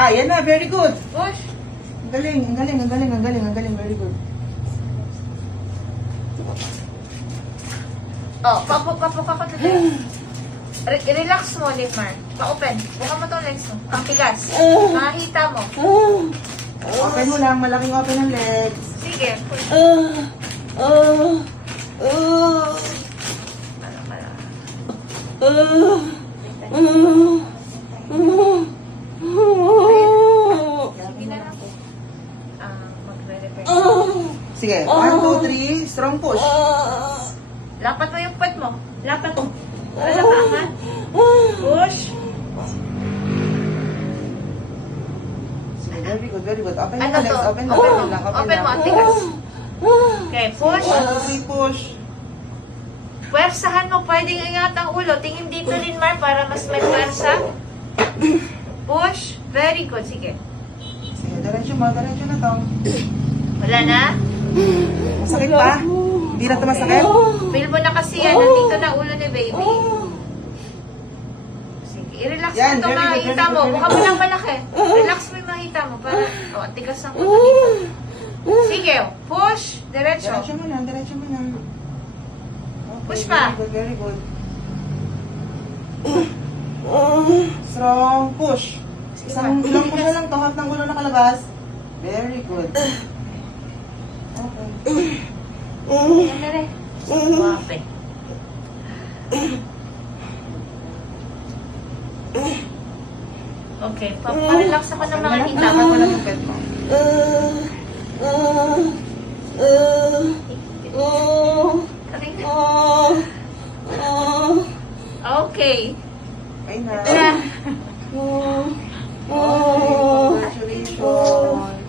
Ah, yan na. Very good. Push. Ang galing, ang galing, ang galing, ang galing, ang galing. Very good. Oh, papok ka today. Relax mo, Nigmar. Pa-open. Buka mo itong legs mo. Ang tigas. Nakahita mo. Open mo lang. Malaking open ang legs. Sige, push. Mala. Sige na lang. Magre-repair. Sige. 1, 2, 3. Strong push. Lapat mo yung puwet mo. Lapat mo. Para sa pangat. Push. Sige. Very good, very good. Open mo Ano ang to? legs. Open lang. Open Open mo. lang. Open mo. Ang tigas. Okay, push. 1, 2, 3. Push. Pwersahan mo. Pwedeng ingat ang ulo. Tingin dito, Linmar, para mas may pwersa. Push. Very good. Sige. Sige. Diretso mo. Diretso na to. Wala na? Masakit pa? Hindi na ito masakit? Feel mo na kasi yan. Nandito na ulo ni baby. Sige. I-relax Yan, mo ito. very good, Makikita very mo. good, Mukha mo very lang malaki. Relax mo yung makita mo. Para, ang tigas ng ulo dito. Sige. Push. Diretso. Diretso mo lang. Diretso mo lang. Okay, Push pa. Very good, very good. Strong push. Ilang push na lang to. Half ng ulo nakalabas. Very good. Okay. Yan na rin. Wape. Okay. Pa-relax ako ng mga kita Tama mo. mo lang yung pet mo. Okay. Ay na. Tara. Okay, congratulations.